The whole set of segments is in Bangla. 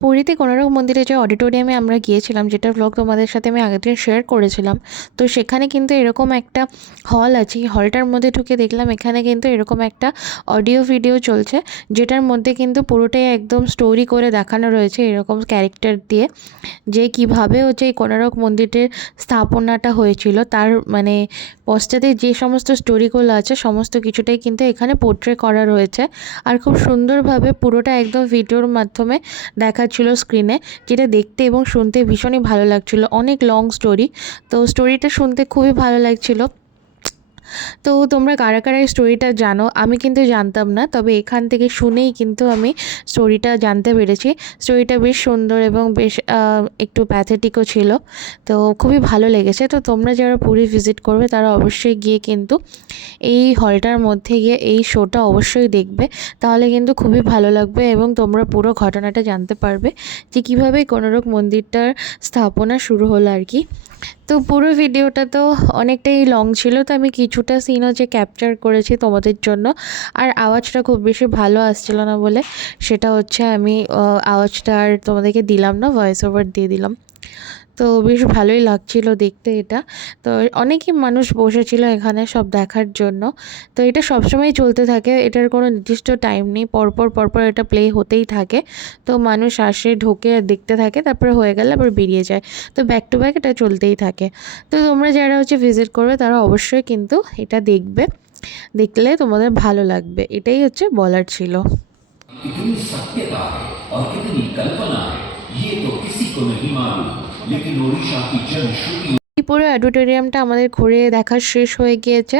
পুরীতে কোণার্ক মন্দিরে যে অডিটোরিয়ামে আমরা গিয়েছিলাম, যেটার ভ্লগ তোমাদের সাথে আমি আগের দিন শেয়ার করেছিলাম। তো সেখানে কিন্তু এরকম একটা হল আছে। এই হলটার মধ্যে ঢুকে দেখলাম এখানে কিন্তু এরকম একটা অডিও ভিডিও চলছে, যেটার মধ্যে কিন্তু পুরোটাই একদম স্টোরি করে দেখানো রয়েছে এরকম ক্যারেক্টার দিয়ে, যে কীভাবে হচ্ছে এই কোণার্ক মন্দিরের স্থাপনাটা হয়েছিল, তার মানে পশ্চাতে যে সমস্ত স্টোরিগুলো আছে সমস্ত কিছুটাই কিন্তু এখানে পোর্ট্রে করা রয়েছে। আর খুব সুন্দরভাবে পুরোটা একদম ভিডিওর মাধ্যমে দেখাচ্ছিল স্ক্রিনে, যেটা দেখতে এবং শুনতে ভীষণই ভালো লাগছিল। অনেক লং স্টোরি, তো স্টোরিটা শুনতে খুবই ভালো লাগছিল। তো তোমরা কারা কারা এই স্টোরিটা জানো? আমি কিন্তু জানতাম না, তবে এখান থেকে শুনেই কিন্তু আমি স্টোরিটা জানতে পেরেছি। স্টোরিটা বেশ সুন্দর এবং বেশ একটু প্যাথেটিকও ছিল, তো খুবই ভালো লেগেছে। তো তোমরা যারা পুরী ভিজিট করবে তারা অবশ্যই গিয়ে কিন্তু এই হলটার মধ্যে গিয়ে এই শোটা অবশ্যই দেখবে, তাহলে কিন্তু খুবই ভালো লাগবে এবং তোমরা পুরো ঘটনাটা জানতে পারবে যে কীভাবে কোণার্ক মন্দিরটার স্থাপনা শুরু হলো আর কি। তো পুরো ভিডিওটা তো অনেকটাই লং ছিল, তো আমি কিছুটা সিন হচ্ছে ক্যাপচার করেছি তোমাদের জন্য। আর আওয়াজটা খুব বেশি ভালো আসছিল না বলে সেটা হচ্ছে আমি আওয়াজটা আর তোমাদেরকে দিলাম না, ভয়েস ওভার দিয়ে দিলাম। তো বেশ ভালোই লাগছিল দেখতে এটা। তো অনেকই মানুষ বসেছিল এখানে সব দেখার জন্য। তো এটা সবসময় চলতে থাকে, এটার কোনো নির্দিষ্ট টাইম নেই, পরপর পরপর এটা প্লে হতেই থাকে। তো মানুষ আসে, ঢোকে, দেখতে থাকে, তারপরে হয়ে গেলে আবার বেরিয়ে যায়। তো ব্যাক টু ব্যাক এটা চলতেই থাকে। তো তোমরা যারা হচ্ছে ভিজিট করবে তারা অবশ্যই কিন্তু এটা দেখবে, দেখলে তোমাদের ভালো লাগবে, এটাই হচ্ছে বলার ছিল। कितनी सत्यता है और कितनी कल्पना है, ये तो किसी को नहीं मालूम, लेकिन ओडिशा की जनश्रुति। এই পুরো অডিটোরিয়ামটা আমাদের ঘুরে দেখা শেষ হয়ে গিয়েছে।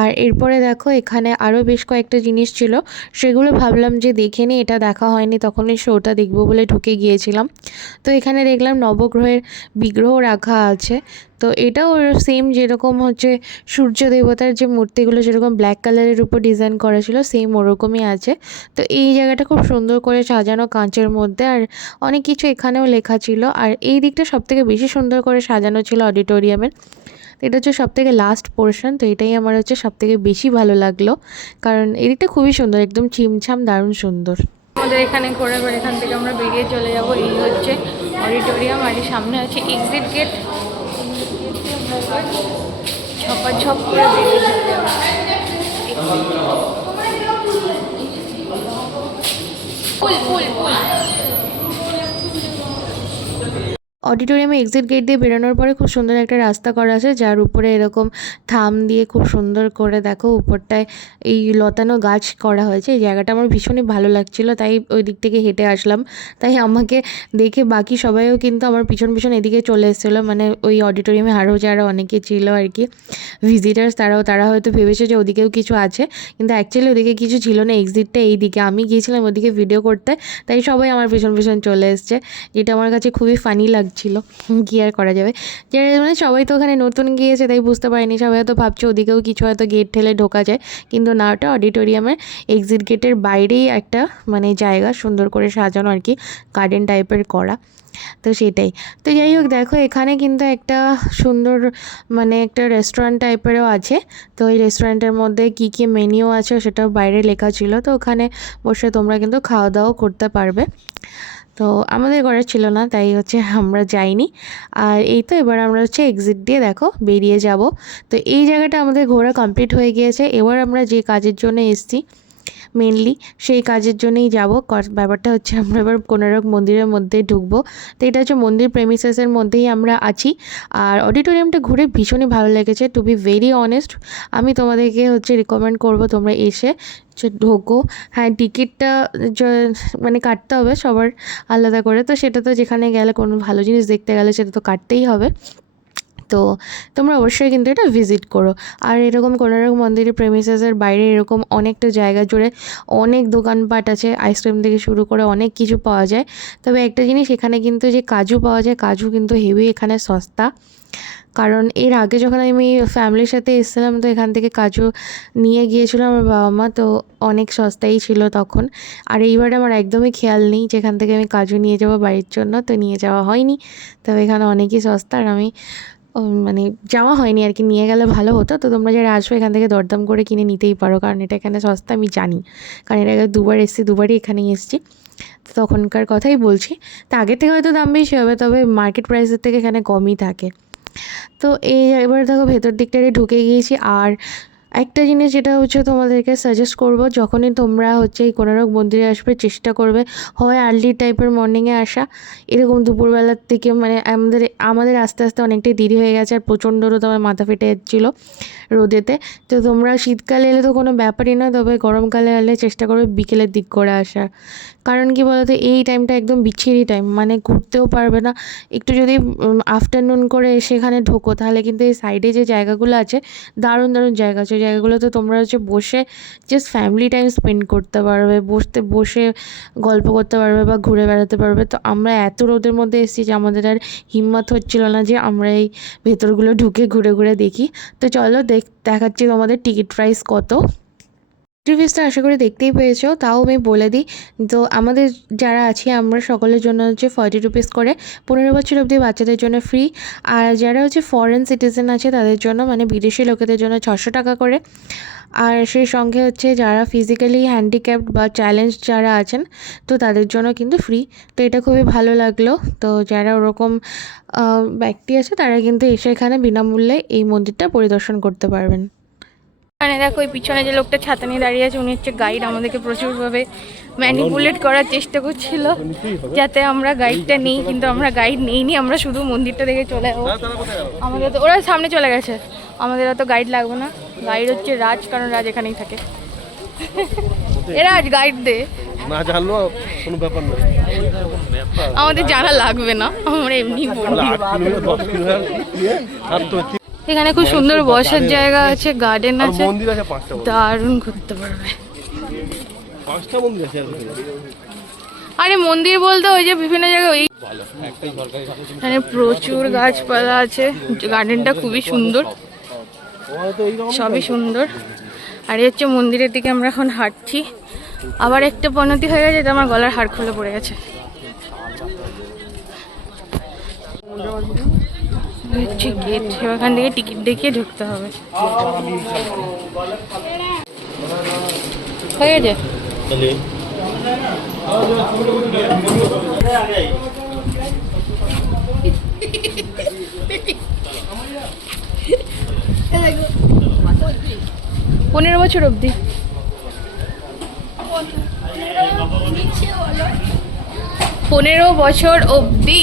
আর এরপরে দেখো এখানে আরও বেশ কয়েকটা জিনিস ছিল, সেগুলো ভাবলাম যে দেখে নিই, এটা দেখা হয়নি, তখন এই শোটা দেখবো বলে ঢুকে গিয়েছিলাম। তো এখানে দেখলাম নবগ্রহের বিগ্রহ রাখা আছে। তো এটাও সেম, যেরকম হচ্ছে সূর্য দেবতার যে মূর্তিগুলো যেরকম ব্ল্যাক কালারের উপর ডিজাইন করা ছিল, সেম ওরকমই আছে। তো এই জায়গাটা খুব সুন্দর করে সাজানো কাঁচের মধ্যে, আর অনেক কিছু এখানেও লেখা ছিল। আর এই দিকটা সবথেকে বেশি সুন্দর করে সাজানো ছিল অডিটোরিয়ামের। এটা হচ্ছে সবথেকে লাস্ট পোর্শন, তো এটাই আমার হচ্ছে সবথেকে বেশি ভালো লাগলো, কারণ এদিকটা খুবই সুন্দর, একদম ছিমছাম, দারুণ সুন্দর। আমাদের এখানে ঘোরার পর এখান থেকে আমরা বেরিয়ে চলে যাব। এই হচ্ছে অডিটোরিয়াম, আর সামনে আছে এক্সিট গেট। ছপাছপ করে বেরিয়ে চলে যাবে। ফুল ফুল ফুল। অডিটোরিয়ামে এক্সিট গেট দিয়ে বেরোনোর পরে খুব সুন্দর একটা রাস্তা করা আছে, যার উপরে এরকম থাম দিয়ে খুব সুন্দর করে দেখো উপরটায় এই লতানো গাছ করা হয়েছে। এই জায়গাটা আমার ভীষণই ভালো লাগছিলো, তাই ওই দিক থেকে হেঁটে আসলাম। তাই আমাকে দেখে বাকি সবাইও কিন্তু আমার পিছন পিছন এদিকে চলে এসেছিলো, মানে ওই অডিটোরিয়ামে আরও যারা অনেকে ছিল আর কি ভিজিটার্স, তারা হয়তো ভেবেছে যে ওদিকেও কিছু আছে, কিন্তু অ্যাকচুয়ালি ওদিকে কিছু ছিল না, এক্সিটটা এই দিকে। আমি গিয়েছিলাম ওদিকে ভিডিও করতে, তাই সবাই আমার পিছন পিছন চলে এসছে, যেটা আমার কাছে খুবই ফানি লাগছিল। কী আর করা যাবে, যারা মানে সবাই তো ওখানে নতুন গিয়েছে তাই বুঝতে পারেনি, সবাই হয়তো ভাবছে ওদিকেও কিছু হয়তো গেট ঠেলে ঢোকা যায়, কিন্তু না, ওটা অডিটোরিয়ামের এক্সিট গেটের বাইরেই একটা মানে জায়গা সুন্দর করে সাজানো আর কি, গার্ডেন টাইপের করা। তো সেটাই। তো যাই হোক, দেখো এখানে কিন্তু একটা সুন্দর মানে একটা রেস্টুরেন্ট টাইপেরও আছে। তো এই রেস্টুরেন্টের মধ্যে কী কী মেনিউ আছে সেটাও বাইরে লেখা ছিল, তো ওখানে বসে তোমরা কিন্তু খাওয়া দাওয়া করতে পারবে। তো আমাদের ঘরে ছিল না, তাই হচ্ছে আমরা যাইনি। আর এই তো এবার আমরা হচ্ছে এক্সিট দিয়ে দেখো বেরিয়ে যাব। তো এই জায়গাটা আমাদের ঘোরা কমপ্লিট হয়ে গিয়েছে। এবার আমরা যে কাজের জন্য এসেছি মেনলি সেই কাজের জন্যই যাব। ব্যাপারটা হচ্ছে আমরা এবার কোণার্ক মন্দিরের মধ্যে ঢুকবো। তো এটা হচ্ছে মন্দির প্রেমিসেসের মধ্যেই আমরা আছি। আর অডিটোরিয়ামটা ঘুরে ভীষণই ভালো লেগেছে, টু বি ভেরি অনেস্ট। আমি তোমাদেরকে হচ্ছে রিকমেন্ড করব তোমরা এসে ঢোকো। হ্যাঁ, টিকিটটা মানে কাটতে হবে সবার আলাদা করে, তো সেটা তো যেখানে গেলে কোনো ভালো জিনিস দেখতে গেলে সেটা তো কাটতেই হবে। তো তোমরা অবশ্যই কিন্তু এটা ভিজিট করো। আর এরকম কোণার্ক মন্দিরের প্রেমিসেসের বাইরে এরকম অনেকটা জায়গা জুড়ে অনেক দোকানপাট আছে, আইসক্রিম থেকে শুরু করে অনেক কিছু পাওয়া যায়। তবে একটা জিনিস, এখানে কিন্তু যে কাজু পাওয়া যায়, কাজু কিন্তু হেভি এখানে সস্তা। কারণ এর আগে যখন আমি ফ্যামিলির সাথে এসেছিলাম, তো এখান থেকে কাজু নিয়ে গিয়েছিলো আমার বাবা মা, তো অনেক সস্তাই ছিল তখন। আর এইবারে আমার একদমই খেয়াল নেই যেখান থেকে আমি কাজু নিয়ে যাবো বাড়ির জন্য, তো নিয়ে যাওয়া হয়নি। তবে এখানে অনেকই সস্তা, আর আমি মানে যাওয়া হয়নি আর কি, নিয়ে গেলে ভালো হতো। তো তোমরা যারা আসবে এখান থেকে দরদাম করে কিনে নিতেই পারো, কারণ এটা এখানে সস্তা আমি জানি, কারণ এর আগে দুবার এসেছি, দুবারই এখানেই এসেছি, তো তখনকার কথাই বলছি। তো আগের থেকে হয়তো দাম বেশি হবে, তবে মার্কেট প্রাইসের থেকে এখানে কমই থাকে। তো এই এবার দেখো ভেতর দিকটাতে ঢুকে গিয়েছি। আর একটা জিনিস যেটা হচ্ছে তোমাদেরকে সাজেস্ট করব, যখনই তোমরা হচ্ছে এই কোণারক মন্দিরে আসবে, চেষ্টা করবে হয় আর্লি টাইপের মর্নিংয়ে আসা, এরকম দুপুরবেলার দিকে, মানে আমাদের আস্তে আস্তে অনেকটাই দেরি হয়ে গেছে, আর প্রচণ্ড রোদ, আমার মাথা ফেটে যাচ্ছিলো রোদেতে। তো তোমরা শীতকালে এলে তো কোনো ব্যাপারই নয়, তবে গরমকালে এলে চেষ্টা করবে বিকেলের দিক করে আসার। কারণ কি বলতো, এই টাইমটা একদম বিচ্ছিরি টাইম, মানে ঘুরতেও পারবে না। একটু যদি আফটারনুন করে এসে এখানে ঢোকো, তাহলে কিন্তু এই সাইডে যে জায়গাগুলো আছে, দারুণ দারুণ জায়গা আছে, ওই জায়গাগুলোতে তোমরা হচ্ছে বসে জাস্ট ফ্যামিলি টাইম স্পেন্ড করতে পারবে, বসে গল্প করতে পারবে বা ঘুরে বেড়াতে পারবে। তো আমরা এত রোদের মধ্যে এসেছি যে আমাদের আর হিম্মত হচ্ছিল না যে আমরা এই ভেতরগুলো ঢুকে ঘুরে ঘুরে দেখি। তো চলো দেখাচ্ছি তোমাদের টিকিট প্রাইস কত। এন্ট্রি ফিসটা আশা করি দেখতেই পেয়েছো, তাও আমি বলে দিই। তো আমাদের যারা আছি আমরা সকলের জন্য হচ্ছে 40 রুপিস করে, 15 বছর অবধি বাচ্চাদের জন্য ফ্রি। আর যারা হচ্ছে ফরেন সিটিজেন আছে তাদের জন্য, মানে বিদেশি লোকেদের জন্য 600 টাকা করে। আর সেই সঙ্গে হচ্ছে যারা ফিজিক্যালি হ্যান্ডিক্যাপড বা চ্যালেঞ্জ যারা আছেন, তো তাদের জন্য কিন্তু ফ্রি। তো এটা খুবই ভালো লাগলো। তো যারা ওরকম ব্যক্তি আছে তারা কিন্তু এসে এখানে বিনামূল্যে এই মন্দিরটা পরিদর্শন করতে পারবেন। মানে দেখো ওই পিছনে যে লোকটা ছাতা নিয়ে দাঁড়িয়ে আছে, উনি হচ্ছে গাইড, আমাদেরকে প্রচুরভাবে ম্যানিপুলেট করার চেষ্টা করছিল যাতে আমরা গাইডটা নিই, কিন্তু আমরা গাইড নিইনি, আমরা শুধু মন্দিরটা দেখে চলে যাবো। আমাদের তো ওরা সামনে চলে গেছে, আমাদের অত গাইড লাগবে না। গাইড হচ্ছে রাজ, কারণ রাজ এখানেই থাকে। এরা আজ গাইড দে, না জানলেও কোনো ব্যাপার না, আমাদের জানা লাগবে না, আমরা এমনি বলি। 8 কিলোমিটার 10 কিলোমিটার এখানে খুব সুন্দর বসার জায়গা আছে, গার্ডেন আছে, মন্দির আছে 5টা, দারুণ ঘুরতে পারবে। 5টা মন্দির আছে। আরে মন্দির বলতে ওই যে বিভিন্ন জায়গায়, ওই এখানে প্রচুর গাছপালা আছে, গার্ডেনটা খুবই সুন্দর, সবই সুন্দর। আর এই হচ্ছে মন্দিরের দিকে আমরা এখন হাঁটছি। আবার একটা পরিণতি হয়ে গেছে, এটা আমার গলার হাড় খুলে পড়ে গেছে। হচ্ছে গেট, এখান থেকে টিকিট দেখিয়ে ঢুকতে হবে। হয়ে গেছে। পনেরো বছর অবধি, 15 বছর অবধি,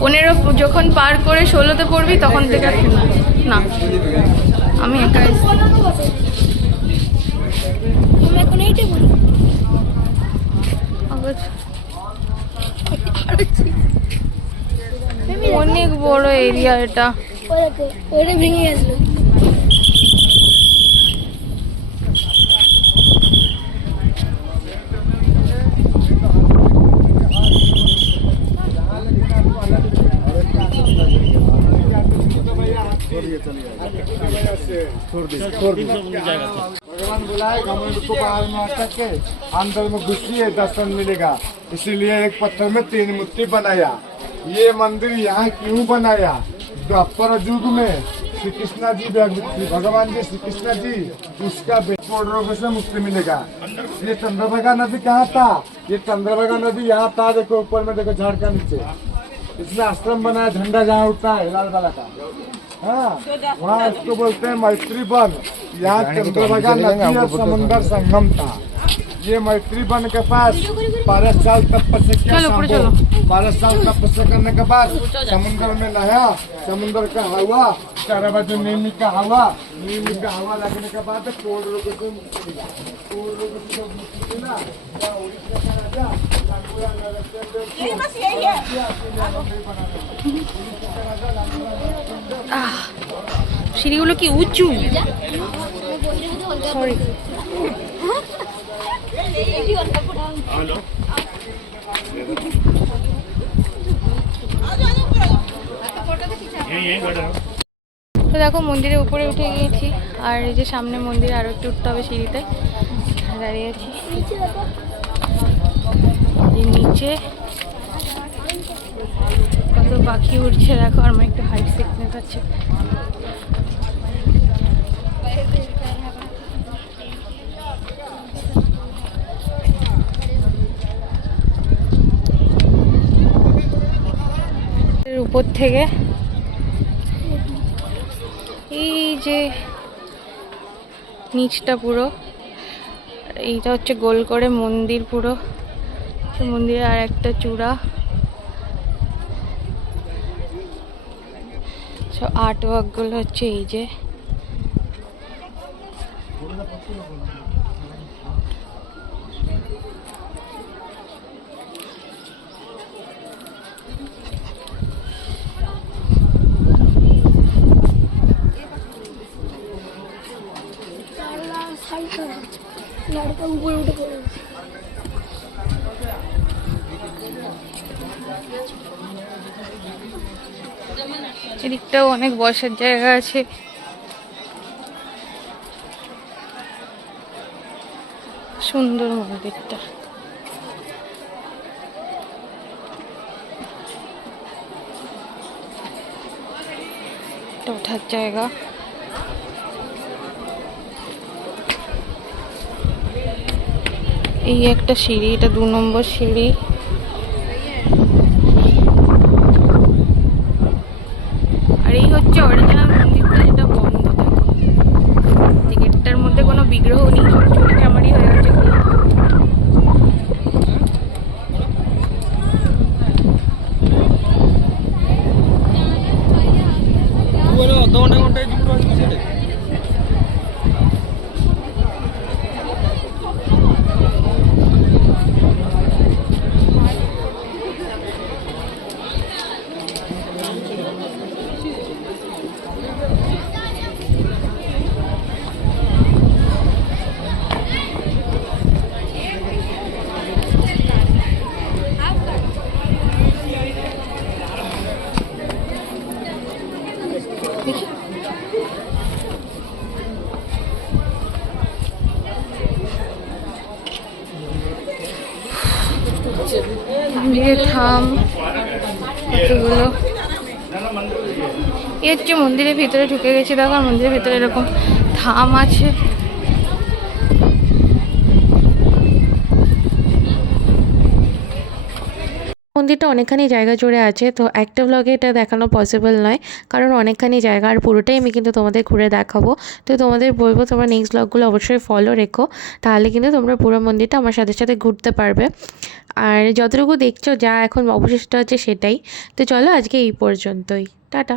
15 যখন পার করে 16তে পড়বি তখন থেকে না। আমি একা অনেক বড় এরিয়া এটা। ভেঙে গেছিল। भगवान बुलाए घमंड को बाहर में अटक के अंदर में घुसिए दर्शन मिलेगा, इसीलिए एक पत्थर में 3 मूर्ति बनाया। ये मंदिर यहाँ क्यों बनाया? द्वापर युग में श्री कृष्ण जी, भगवान जी श्री कृष्ण जी, उसका रोग से मुक्ति मिलेगा। ये चंद्रभागा नदी कहाँ था? ये चंद्रभागा नदी यहाँ था, देखो ऊपर में, देखो झाड़ का नीचे। इसमें आश्रम बनाया, झंडा जहाँ उठता है लाल वाला का, हाँ वहाँ उसको बोलते हैं मैत्री वन। यहाँ चंद्रभागा नदी और समुद्र संगम था। ये मैत्री वन के पास 12 साल तपस्या, 12 साल तपस्या करने के बाद समुद्र में नहाया, समुद्र का हवा 4 बजे, नीमी का हवा लगने के बाद कोड रोग से मुक्ति मिला। कोड रोग से मुक्ति मिला, उड़ीसा का राजा लांगुरा नरसिंह बस यही है। সিঁড়িগুলো কি উঁচু, সরি। তো দেখো মন্দিরের উপরে উঠে গিয়েছি, আর এই যে সামনে মন্দিরে আরো একটু উঠতে হবে, সিঁড়িতে দাঁড়িয়ে আছি। নিচে কত পাখি উঠছে দেখো, আর আমার একটু হাইট সিকনেস আছে। এর উপর থেকে এই যে নিচটা পুরো, এইটা হচ্ছে গোল করে মন্দির, পুরো মন্দিরে আর একটা চূড়া, সব আর্ট ওয়ার্ক গুলো হচ্ছে এই যে। लड़का ऊपर उठे पड़े এদিকটাও অনেক বসার জায়গা আছে। সুন্দর মন্দিরটা। এটা ওঠার জায়গা। এই একটা সিঁড়ি, এটা 2 নম্বর সিঁড়ি। আর এই হচ্ছে অরিজিনাল মন্দিরটা, যেটা বন্ধ। দেখো গেটটার মধ্যে কোনো বিগ্রহ নেই, সব চুরি চামারি হয়ে গেছে। থাম এগুলো, এই হচ্ছে মন্দিরের ভিতরে ঢুকে গেছি। দেখো মন্দিরের ভিতরে এরকম থাম আছে। মন্দিরটা অনেকখানি জায়গা জুড়ে আছে, তো একটা ব্লগে এটা দেখানো পসিবল নয়, কারণ অনেকখানি জায়গা, আর পুরোটাই আমি কিন্তু তোমাদের ঘুরে দেখাবো। তো তোমাদের বলবো তোমরা নেক্সট ব্লগগুলো অবশ্যই ফলো রেখো, তাহলে কিন্তু তোমরা পুরো মন্দিরটা আমার সাথে সাথে ঘুরতে পারবে। আর যতটুকু দেখছো যা এখন অবশিষ্ট আছে সেটাই। তো চলো আজকে এই পর্যন্তই, টাটা।